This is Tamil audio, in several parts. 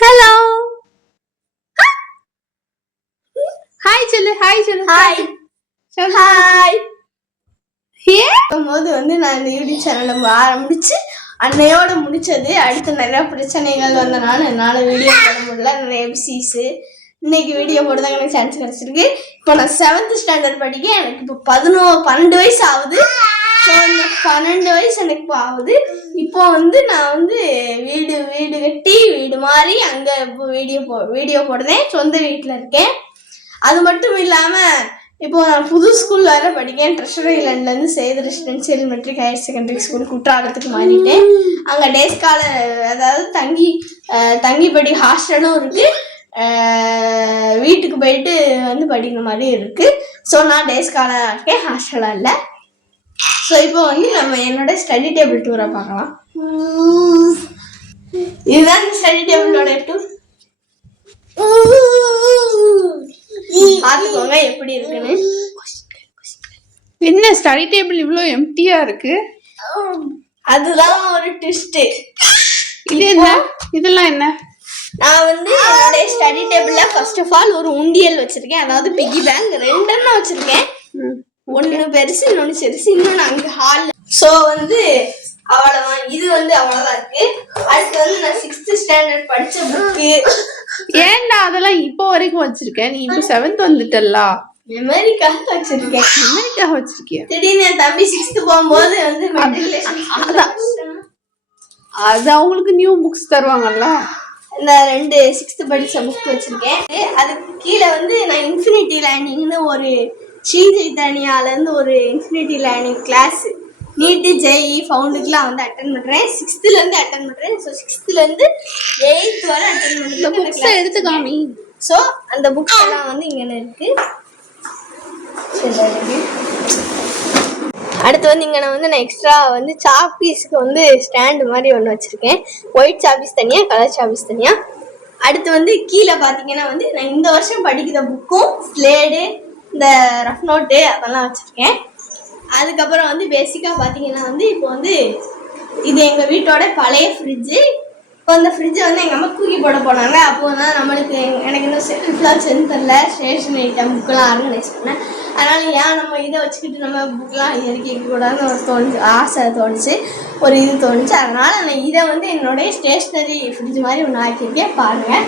ஹலோ ஹாய் சொல்லு ஹாய் சொல்லு ஹாய் சொல்லு ஹாய் போது வந்து நான் இந்த யூடியூப் சேனல் நம்ம ஆரம்பிச்சு அன்னையோட முடிச்சது. அடுத்து நிறைய பிரச்சனைகள் வந்தனால என்னால் வீடியோ போட முடியல. நிறைய எபிசிஸு இன்னைக்கு வீடியோ போடுறதாங்க எனக்கு சான்ஸ் கிடச்சிருக்கு. இப்போ நான் 7th ஸ்டாண்டர்ட் படிக்க எனக்கு இப்போ 12 வயசு ஆகுது. ஸோ இந்த 12 வயசு எனக்கு இப்போ ஆகுது. இப்போ வந்து நான் வந்து வீடு கட்டி வீடு மாதிரி அங்கே வீடியோ போடுறேன். சொந்த வீட்டில் இருக்கேன். அது மட்டும் இல்லாமல் இப்போ நான் புது ஸ்கூல் வேற படிக்கேன். ட்ரெஷர் ஐலாண்ட்லேருந்து Sethu residential matric higher secondary school குற்றாலத்துக்கு மாறிட்டேன். அங்கே டேஸ் அதாவது தங்கி படி ஹாஸ்டலும் இருக்குது. வீட்டுக்கு போயிட்டு வந்து படிக்கிற மாதிரி இருக்குது. ஸோ நான் டேஸ் ஸ்காலராக இருக்கேன், ஹாஸ்டலாக இல்லை. ஸோ இப்போ வந்து நம்ம என்னோட ஸ்டடி டேபிள் டூரை பார்க்கலாம். இதுதான் ஸ்டடி டேபிளோட டூர். பார்த்துக்கோங்க எப்படி இருக்குன்னு. என்ன ஸ்டடி டேபிள் இவ்வளோ எம்டியா இருக்கு? அதுதான் ஒரு ட்விஸ்ட். இது என்ன? இதெல்லாம் என்ன? நான் வந்து என்னோட ஸ்டடி டேபிள்ல ஃபர்ஸ்ட் ஆஃப் ஆல் ஒரு உண்டியல் வச்சிருக்கேன். அதாவது பிக்கி பேங்க் 2 வச்சிருக்கேன். ஒன்னு பெருசு, இன்னொன்னு சிறுசு, இன்னொன்னு அங்க ஹால். ஸோ வந்து அவ்வளவுதான். இது வந்து அவ்வளவுதான் இருக்கு. அடுத்து வந்து நான் 6th ஸ்டாண்டர்ட் படிச்ச புக்கு. ஏன்டா அதெல்லாம் இப்போ வரைக்கும் வச்சிருக்கேன்? நீ இப்போ 7th வந்துட்டல்ல. மெமரிக்காக வச்சிருக்கேன். மெமரிக்காக வச்சிருக்கியா? திடீர்னு என் தம்பி 6th போகும்போது வந்து அது அவங்களுக்கு நியூ புக்ஸ் தருவாங்கல்ல. இந்த 2 6th படிச்ச புக் வச்சிருக்கேன். அதுக்கு கீழே வந்து நான் இன்ஃபினிட்டி லேர்னிங்னு ஒரு ஸ்ரீஜைதன்யாலேருந்து ஒரு இன்ஃபினிட்டி லேர்னிங் கிளாஸ் நீட்டு ஜேஇ ஃபவுண்டுக்குலாம் வந்து அட்டன் பண்ணுறேன். 6thலேருந்து அட்டன் பண்ணுறேன். ஸோ 6thலேருந்து 8th வரை அட்டன் பண்ணுறேன். புக்ஸை எடுத்து காமி. ஸோ அந்த புக்ஸ் எல்லாம் வந்து இங்கே இருக்கு. அடுத்து வந்து இங்கே நான் எக்ஸ்ட்ரா வந்து சாப்பீஸ்க்கு வந்து ஸ்டாண்டு மாதிரி ஒன்று வச்சுருக்கேன். ஒயிட் சாப்பீஸ் தனியாக, கலர் சாப்பீஸ் தனியாக. அடுத்து வந்து கீழே பார்த்தீங்கன்னா வந்து நான் இந்த வருஷம் படிக்கிற புக்கும் ஸ்லேடு இந்த ரஃப் நோட்டு அதெல்லாம் வச்சுருக்கேன். அதுக்கப்புறம் வந்து பேசிக்காக பார்த்தீங்கன்னா வந்து இப்போ வந்து இது எங்கள் வீட்டோட பழைய ஃப்ரிட்ஜு. இப்போ அந்த ஃப்ரிட்ஜை வந்து எங்கள் அம்மா தூக்கி போட போனாங்க. அப்போ தான் நம்மளுக்கு எனக்கு இன்னும் செல்ஃப்லாம் சென்டரில் ஸ்டேஷனரி ஐட்டம் புக்கெல்லாம் ஆர்கனைஸ் பண்ணேன். அதனால் ஏன் நம்ம இதை வச்சுக்கிட்டு நம்ம புக்கெலாம் இறக்கி வைக்கக்கூடாதுன்னு ஒரு ஆசை தோணுச்சு, ஒரு இது தோணுச்சு. அதனால் நான் இதை வந்து என்னுடைய ஸ்டேஷ்னரி ஃப்ரிட்ஜ் மாதிரி ஒன்று ஆக்கியிருக்கேன். பாருங்கள்,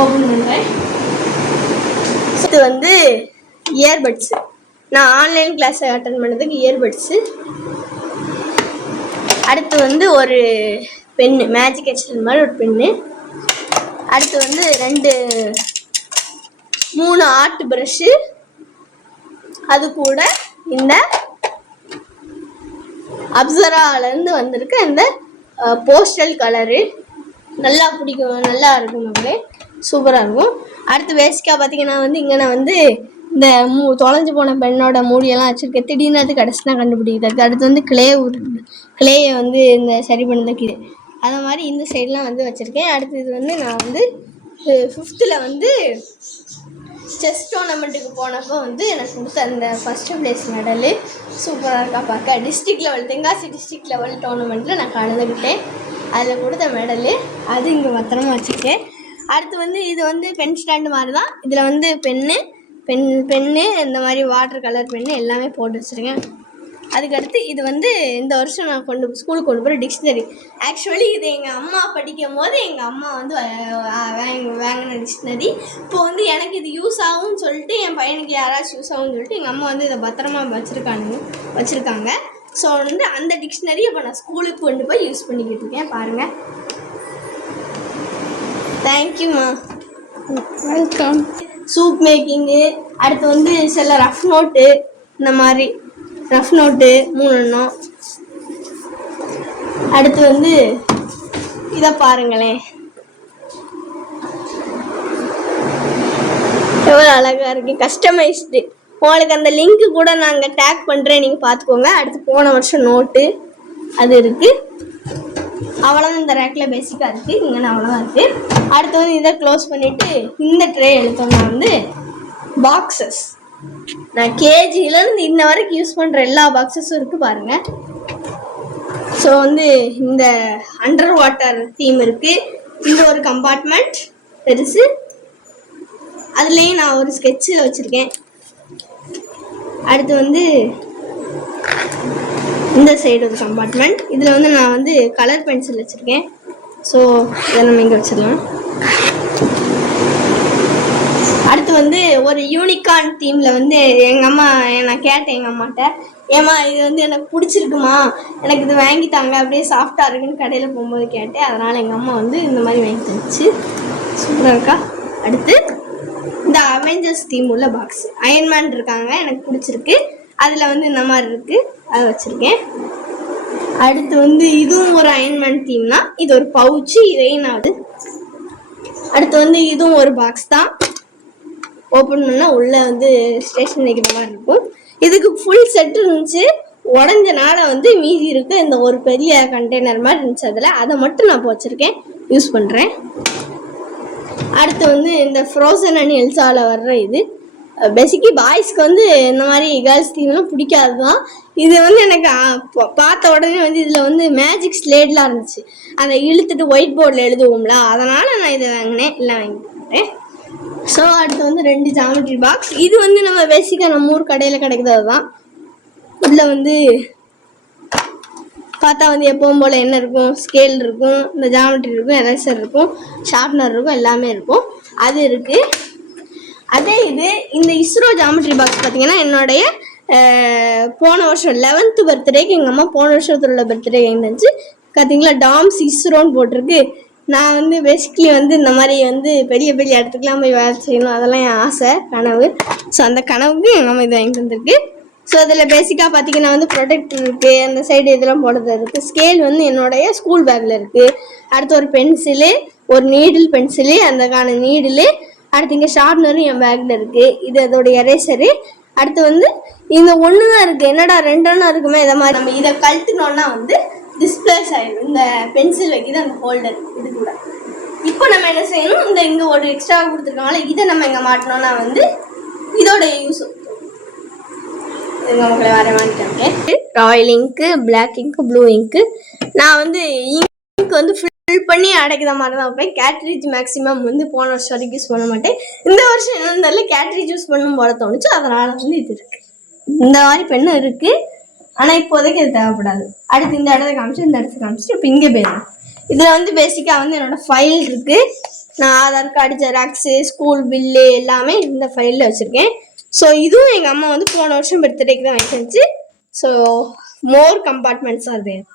ஓப்பன் பண்ணுறேன். இது வந்து இயர்பட்ஸு. நான் ஆன்லைன் கிளாஸை அட்டன் பண்ணதுக்கு இயர்பட்ஸு. அடுத்து வந்து ஒரு பென்னு, மேஜிக் எக்ஸ்டன் மாதிரி ஒரு பென்னு. அடுத்து வந்து 3 ஆர்ட் ப்ரஷ்ஷு. அது கூட இந்த அப்சராலேருந்து வந்திருக்க இந்த போஸ்டல் கலரு நல்லா பிடிக்கும், நல்லா இருக்கும், நம்மளே சூப்பராக இருக்கும். அடுத்து பேசிக்காக பார்த்தீங்கன்னா வந்து இங்கே நான் வந்து இந்த தொலைஞ்சு போன பெண்ணோட மூடியெல்லாம் வச்சுருக்கேன். திடீர்னு அது கடைசினா கண்டுபிடிக்கிறது. அடுத்து வந்து கிளேயை வந்து இந்த சரி பண்ணது கீழே அதை மாதிரி இந்த சைட்லாம் வந்து வச்சுருக்கேன். அடுத்து இது வந்து நான் வந்து 5th வந்து செஸ் டோர்னமெண்ட்டுக்கு போனப்போ வந்து எனக்கு கொடுத்த அந்த ஃபஸ்ட்டு ப்ளேஸ் மெடலு சூப்பராக இருக்கா பார்க்க. District level, Tenkasi district level டோர்னமெண்ட்டில் நான் கலந்துக்கிட்டேன். அதில் கொடுத்த மெடலு அது இங்கே பத்திரமா வச்சுருக்கேன். அடுத்து வந்து இது வந்து பென் ஸ்டாண்டு மாதிரி தான். இதில் வந்து பென்னு இந்த மாதிரி வாட்டர் கலர் பென்னு எல்லாமே போட்டு வச்சுருக்கேன். அதுக்கடுத்து இது வந்து இந்த வருஷம் நான் ஸ்கூலுக்கு கொண்டு போகிற டிக்ஷனரி. ஆக்சுவலி இது எங்கள் அம்மா படிக்கும் போது எங்கள் அம்மா வந்து வாங்கின டிக்ஷனரி. இப்போ வந்து எனக்கு இது யூஸ் ஆகும்னு சொல்லிட்டு, என் பையனுக்கு யாராச்சும் யூஸ் ஆகும்னு சொல்லிட்டு எங்கள் அம்மா வந்து இதை பத்திரமா வச்சுருக்காங்க. ஸோ வந்து அந்த டிக்ஷனரி இப்போ நான் ஸ்கூலுக்கு கொண்டு போய் யூஸ் பண்ணிக்கிட்டு இருக்கேன். பாருங்கள். தேங்க்யூம்மா. வெல்கம். Soup making. அடுத்து வந்து சில ரஃப் நோட்டு, இந்த மாதிரி ரஃப் நோட்டு 3 எண்ணம். அடுத்து வந்து இதை பாருங்களேன், எவ்வளோ அழகாக இருக்கு, கஸ்டமைஸ்டு. உங்களுக்கு அந்த லிங்க்கு கூட நாங்கள் டேக் பண்ணுறேன், நீங்கள் பார்த்துக்கோங்க. அடுத்து போன வருஷம் நோட்டு அது இருக்குது. அவ்வளோதான். இந்த ரேக்கில் பேசிக்காக இருக்குது. இங்கே அவ்வளோதான் இருக்குது. அடுத்து வந்து இதை க்ளோஸ் பண்ணிவிட்டு இந்த ட்ரே எடுத்தோம்னா வந்து பாக்ஸஸ். நான் கேஜிலேருந்து இன்ன வரைக்கும் யூஸ் பண்ணுற எல்லா பாக்ஸஸும் இருக்குது பாருங்கள். ஸோ வந்து இந்த அண்டர் வாட்டர் தீம் இருக்குது. இந்த ஒரு கம்பார்ட்மெண்ட் பெருசு, அதுலேயும் நான் ஒரு ஸ்கெட்சில் வச்சுருக்கேன். அடுத்து வந்து இந்த சைடு ஒரு கம்பார்ட்மெண்ட், இதில் வந்து நான் வந்து கலர் பென்சில் வச்சுருக்கேன். ஸோ இதை நம்ம இங்கே வச்சிடலாம். அடுத்து வந்து ஒரு யூனிகார்ன் தீமில் வந்து எங்கள் அம்மா, நான் கேட்டேன் எங்கள் அம்மாட்ட, ஏம்மா இது வந்து எனக்கு பிடிச்சிருக்குமா, எனக்கு இது வாங்கிட்டாங்க அப்படியே சாஃப்டாக இருக்குன்னு கடையில் போகும்போது கேட்டேன். அதனால் எங்கள் அம்மா வந்து இந்த மாதிரி வாங்கி தந்துச்சு. சூப்பராக இருக்கா. அடுத்து இந்த அவெஞ்சர்ஸ் தீம் உள்ள பாக்ஸ், அயன்மேன் இருக்காங்க, எனக்கு பிடிச்சிருக்கு. அதில் வந்து இந்த மாதிரி இருக்குது, அதை வச்சுருக்கேன். அடுத்து வந்து இதுவும் ஒரு அயன்மேன் தீம் தான். இது ஒரு பவுச்சு, இதையும் நான் வந்து. அடுத்து வந்து இதுவும் ஒரு பாக்ஸ் தான். ஓப்பன் பண்ணால் உள்ளே வந்து ஸ்டேஷன் வைக்கிற மாதிரி இருக்கும். இதுக்கு ஃபுல் செட் இருந்துச்சு, உடஞ்சனால வந்து மீதி இருக்கு இந்த ஒரு பெரிய கண்டெய்னர் மாதிரி இருந்துச்சு, அதில் அதை மட்டும் நான் இப்போ வச்சுருக்கேன், யூஸ் பண்ணுறேன். அடுத்து வந்து இந்த ஃப்ரோசன் அண்ட் எல்சாவில் வர்ற இது பேசிக்கலி பாய்ஸ்க்கு வந்து இந்த மாதிரி கேர்ள்ஸ் தீம்லாம் பிடிக்காது தான். இது வந்து எனக்கு பார்த்த உடனே வந்து இதில் வந்து மேஜிக் ஸ்லேட்லாம் இருந்துச்சு, அதை இழுத்துட்டு ஒயிட் போர்டில் எழுதுவோம்ல, அதனால் நான் இதை வாங்கினேன், இல்லை வாங்கிட்டேன். ஸோ அடுத்து வந்து 2 ஜாமெட்ரி பாக்ஸ். இது வந்து நம்ம பேசிக்காக நம்ம ஊர் கடையில் கிடைக்கிறது தான். இதில் வந்து பார்த்தா வந்து எப்பவும் போல் என்ன இருக்கும், ஸ்கேல் இருக்கும், இந்த ஜாமெட்ரி இருக்கும், எரேசர் இருக்கும், ஷார்ப்னர் இருக்கும், எல்லாமே இருக்கும், அது இருக்குது. அதே இது இந்த இஸ்ரோ ஜாமெட்ரி பாக்ஸ் பார்த்தீங்கன்னா என்னுடைய போன வருஷம் 11th பர்த்டேக்கு எங்கள் அம்மா போன வருஷத்தோட பர்த்டே இருந்துச்சு. பார்த்தீங்களா, டாம்ஸ் இஸ்ரோன்னு போட்டிருக்கு. நான் வந்து பேசிக்கலி வந்து இந்த மாதிரி வந்து பெரிய பெரிய இடத்துக்குலாம் போய் வேலை செய்யணும், அதெல்லாம் என் ஆசை, கனவு. ஸோ அந்த கனவுக்கு எங்கள் அம்மா இது வாங்கி தந்துருக்கு. ஸோ அதில் பேசிக்காக பார்த்தீங்கன்னா வந்து ப்ரொடெக்டர் இருக்குது, அந்த சைடு இதெல்லாம் போடுறது இருக்குது. ஸ்கேல் வந்து என்னுடைய ஸ்கூல் பேக்கில் இருக்குது. அடுத்து ஒரு பென்சிலு, ஒரு நீடில் பென்சிலு, அந்தக்கான நீடிலு. அடுத்து இங்கே ஷார்ப்னரும் என் பேக்கில் இருக்குது. இது அதோட எரேசரு. அடுத்து வந்து இந்த ஒன்று தான் இருக்குது, என்னடா 2 இருக்குமே, இதை மாதிரி நம்ம இதை கழட்டினோன்னா வந்து டிஸ்பிளேஸ் ஆகிடும். இந்த பென்சில் வைக்கிது அந்த ஹோல்டர் இது கூட. இப்போ நம்ம என்ன செய்யணும், இந்த இங்கே ஒரு எக்ஸ்ட்ரா கொடுத்துருக்காங்களே, இதை நம்ம இங்கே மாட்டினோன்னா வந்து இதோட யூஸ் உங்களை வர வாங்கிட்டாங்க. Royal ink, black ink, blue ink. நான் வந்து இங்க் வந்து ஃபில் பண்ணி அடைக்கிற மாதிரி தான் வைப்பேன். கேட்ரிட்ஜ் மேக்ஸிமம் வந்து போன வருஷம் வரைக்கும் யூஸ் பண்ண மாட்டேன். இந்த வருஷம் என்னன்னு தெரியல, கேட்ரிட்ஜ் யூஸ் பண்ணும் போல தோணுச்சு, அதனால் வந்து இது இருக்குது. இந்த மாதிரி பெண்ணும் இருக்குது, ஆனால் இப்போதைக்கு இது தேவைப்படாது. அடுத்து இந்த இடத்த காமிச்சு இந்த இடத்த காமிச்சு இப்போ இங்கே போயிடலாம். இதில் வந்து பேசிக்காக வந்து என்னோடய ஃபைல் இருக்குது. நான் Aadhaar card, xerox, school bill எல்லாமே இந்த ஃபைலில் வச்சுருக்கேன். ஸோ இதுவும் எங்கள் அம்மா வந்து போன வருஷம் பர்த்டேக்கு தான் வாங்கிச்சு. So more compartments are there.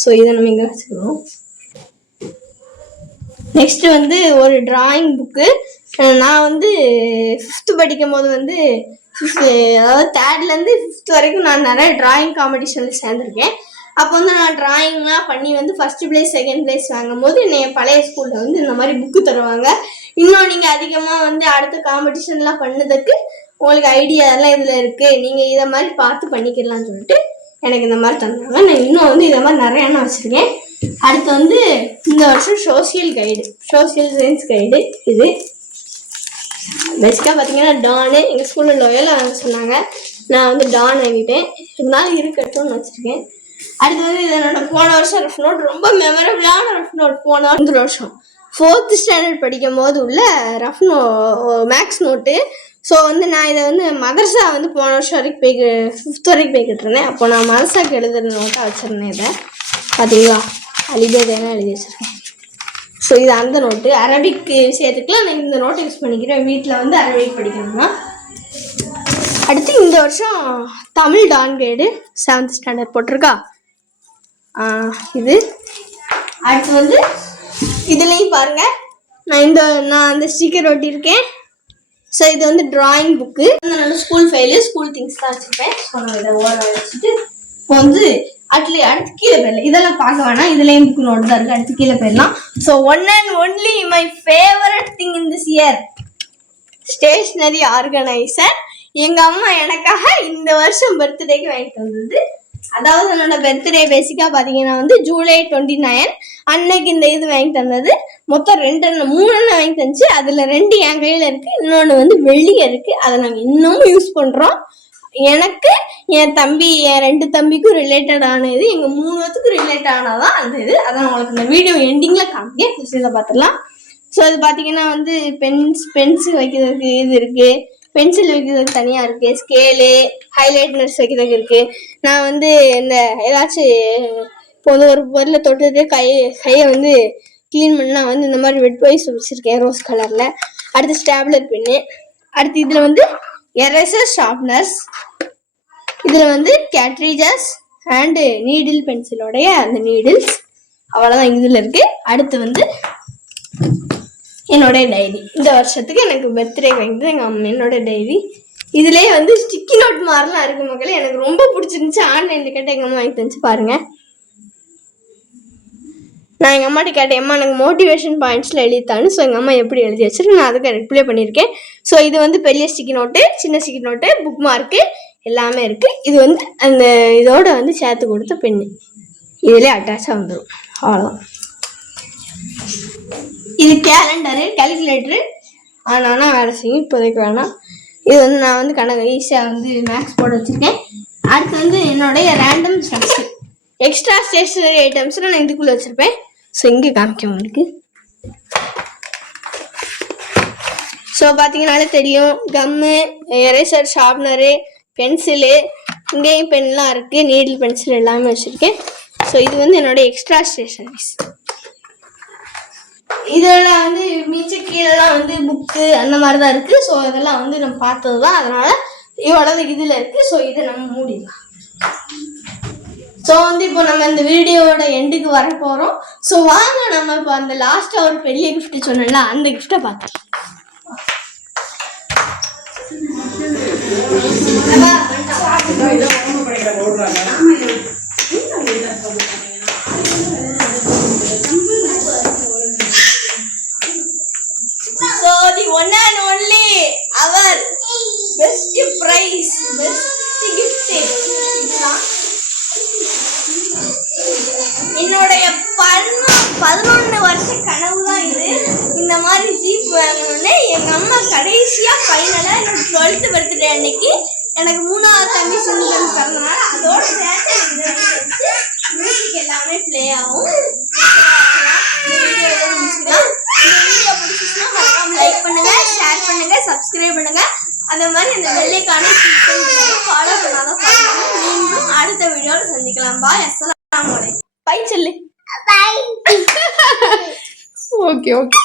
So இதை நம்ம இங்கே வச்சுக்கிறோம். நெக்ஸ்ட் வந்து ஒரு டிராயிங் புக்கு. நான் வந்து 5th படிக்கும் போது வந்து அதாவது 3rd-லேருந்து 5th வரைக்கும் நான் நிறைய டிராயிங் காம்படிஷனில் சேர்ந்துருக்கேன். அப்போ வந்து நான் டிராயிங்லாம் பண்ணி வந்து 1st place 2nd place வாங்கும் போது என் பழைய ஸ்கூலில் வந்து இந்த மாதிரி புக்கு தருவாங்க. இன்னும் நீங்கள் அதிகமாக வந்து அடுத்த காம்படிஷன்லாம் பண்ணதுக்கு உங்களுக்கு ஐடியா எல்லாம் இதில் இருக்குது, நீங்கள் இதை மாதிரி பார்த்து பண்ணிக்கலாம்னு சொல்லிட்டு எனக்கு இந்த மாதிரி தந்தாங்க. நான் இன்னும் வந்து இதை மாதிரி நிறையா நான் வச்சுருக்கேன். அடுத்து வந்து இந்த வருஷம் சோசியல் சயின்ஸ் கைடு. இது பேசிக்காக பார்த்தீங்கன்னா டானு, எங்கள் ஸ்கூலில் லோயலாக வாங்க சொன்னாங்க, நான் வந்து டான் வாங்கிட்டேன், இருந்தாலும் இருக்கட்டும்னு வச்சுருக்கேன். அடுத்து வந்து இது என்னோட போன வருஷம் ரஃப் நோட், ரொம்ப மெமரபிளான ரஃப் நோட். போன வருஷம் 4th standard படிக்கும் போது உள்ள ரஃப் மேக்ஸ் நோட்டு. ஸோ வந்து நான் இதை வந்து மதர்சா வந்து போன வருஷம் வரைக்கும் 5th வரைக்கும் போய்கிட்டு இருந்தேன். அப்போ நான் மதர்சாக்கு எழுதுகிற நோட்டாக வச்சுருந்தேன். இதை பார்த்தீங்களா, அலிபேதெல்லாம் எழுதி வச்சுருக்கேன். ஸோ இது அந்த நோட்டு. அரபிக் விஷயத்துக்குலாம் நான் இந்த நோட்டை யூஸ் பண்ணிக்கிறேன், வீட்டில் வந்து அரபிக் படிக்கணும்னா. அடுத்து இந்த வருஷம் Tamil Don guide 7th standard போட்டிருக்கா இது. அடுத்து வந்து இதுலேயும் பாருங்கள், நான் அந்த ஸ்டிக்கர் ஒட்டியிருக்கேன். ஸோ இது வந்து டிராயிங் புக்கு. நல்ல ஸ்கூல் ஃபைலு, ஸ்கூல் திங்ஸ் தான் வச்சுருப்பேன். ஸோ நான் இதை ஓர வச்சுட்டு இப்போ வந்து அடுத்து கீழே போயிடலாம். இதெல்லாம் பார்க்க வேணாம், இதுலேயும் புக்கு நோட் தான் இருக்குது. அடுத்து கீழே போயிடலாம். So one and only my favourite thing in this year, stationery organiser. எங்கள் அம்மா எனக்காக இந்த வருஷம் பர்த்டேக்கு வாங்கிட்டு வந்தது. அதாவது என்னோட பர்த்டே பேசிக்காக பார்த்தீங்கன்னா வந்து July 29 அன்னைக்கு இந்த இது வாங்கி தந்தது. மொத்தம் 3 வாங்கி தந்துச்சு. அதில் 2 என் கையில் இருக்குது, இன்னொன்று வந்து வெள்ளியாக இருக்குது. அதை நாங்கள் இன்னமும் யூஸ் பண்ணுறோம். எனக்கு என் தம்பி என் 2 தம்பிக்கும் ரிலேட்டட் ஆனது, எங்க 3 பேத்துக்கும் ரிலேட்டட் ஆனதான் அந்த இது. அதான் உங்களுக்கு இந்த வீடியோ எண்டிங்ல காமிக்க இதை பார்த்துடலாம். ஸோ அது பார்த்தீங்கன்னா வந்து பென்சில் வைக்கிறதுக்கு இது இருக்கு, பென்சில் வைக்கிறதுக்கு தனியா இருக்கு, ஸ்கேலு ஹைலைட்னர்ஸ் வைக்கிறதுக்கு இருக்கு. நான் வந்து இந்த ஏதாச்சும் இப்போ வந்து ஒரு பொருளை தொட்டுட்டு கையை வந்து க்ளீன் பண்ணா வந்து இந்த மாதிரி வெட் வைஸ் வச்சிருக்கேன் ரோஸ் கலர்ல. அடுத்து ஸ்டாப்லர் பின்னு, அடுத்து இதுல வந்து எரேசர் ஷார்ப்னர்ஸ், இதுல வந்து கேட்ரிஜஸ் அண்ட் நீடில் பென்சிலோடைய அந்த நீடில்ஸ், அவ்வளோதான் இதுல இருக்கு. அடுத்து வந்து என்னோட டைரி, இந்த வருஷத்துக்கு எனக்கு பர்த்டே வாங்கிட்டு எங்க அம்மா என்னோட டைரி. இதுலயே வந்து ஸ்டிக்கி நோட் மாதிரிலாம் இருக்கு மக்களே, எனக்கு ரொம்ப பிடிச்சிருந்துச்சு. ஆன்லைன்ல கேட்ட எங்க அம்மா வாங்கி தந்துச்சு பாருங்க. நான் எங்கள் அம்மாட்ட கேட்டேன், அம்மா எனக்கு மோட்டிவேஷன் பாயிண்ட்ஸில் எழுதித்தான்னு. ஸோ எங்கள் அம்மா எப்படி எழுதி வச்சிருக்கு, நான் அதுக்கு ரிப்ளை பண்ணியிருக்கேன். ஸோ இது வந்து பெரிய ஸ்டிக்கி நோட்டு, சின்ன ஸ்டிக்கி நோட்டு, புக் மார்க்கு எல்லாமே இருக்குது. இது வந்து அந்த இதோட வந்து சேர்த்து கொடுத்த பெண்ணு, இதிலே அட்டாச்சாக வந்துடும், அவ்வளோதான். இது கேலண்டரு, கால்குலேட்டரு, ஆனால் வேலை செய்யும், இப்போதைக்கு வேணாம். இது வந்து நான் வந்து கணக்கு ஈஸியாக வந்து மேக்ஸ் போட வச்சுருக்கேன். அடுத்து வந்து என்னுடைய random steps extra stationery items நான் இதுக்குள்ளே வச்சுருப்பேன். ஸோ இங்கே காமிக்க உங்களுக்கு. ஸோ பார்த்தீங்கன்னாலே தெரியும், கம்மு, எரேசர், ஷார்ப்னரு, பென்சிலு, இங்கேயும் பென்லாம் இருக்குது, நீடில் பென்சில் எல்லாமே வச்சுருக்கேன். ஸோ இது வந்து என்னோடய எக்ஸ்ட்ரா ஸ்டேஷனரிஸ். இதெல்லாம் வந்து மிச்ச கீழெல்லாம் வந்து புக்கு அந்த மாதிரி தான் இருக்குது. ஸோ இதெல்லாம் வந்து நம்ம பார்த்தது தான், அதனால் இவ்வளவு இதில் இருக்குது. ஸோ இதை நம்ம மூடிடலாம். ஸோ வந்து இப்போ நம்ம இந்த வீடியோவோட எண்டுக்கு வர போகிறோம். ஸோ வாங்க நம்ம இப்போ அந்த லாஸ்ட்டாக ஒரு பெரிய கிஃப்ட் சொன்னோம்ல, அந்த கிஃப்டை பார்க்கலாம். So the one and only our best prize, best gift. என்னுடைய 11 வருஷ கனவு தான் இது. இந்த மாதிரி ஜீப் வாங்கணும்னு எங்க அம்மா கடைசியா ஃபைனலா எனக்கு 12th பர்த்டே அன்னைக்கு எனக்கு 3வது தம்பி சொந்தம் பிறந்தனால அதோட சேர்த்து மியூசிக் எல்லாமே பிளே ஆகும். இந்த வீடியோ முடிச்சுக்கலாம். இந்த வீடியோ பிடிச்சிச்சுன்னா மறக்காம லைக் பண்ணுங்க, ஷேர் பண்ணுங்க, சப்ஸ்கிரைப் பண்ணுங்க. அதே மாதிரி இந்த வெள்ளைக்கான ஃபாலோ பண்ணாதான் பாருங்க. மீண்டும் அடுத்த வீடியோவில் சந்திக்கலாம். பாய், அஸ்ஸலாமு அலைக்கும். பை சொல்லு. Okay okay.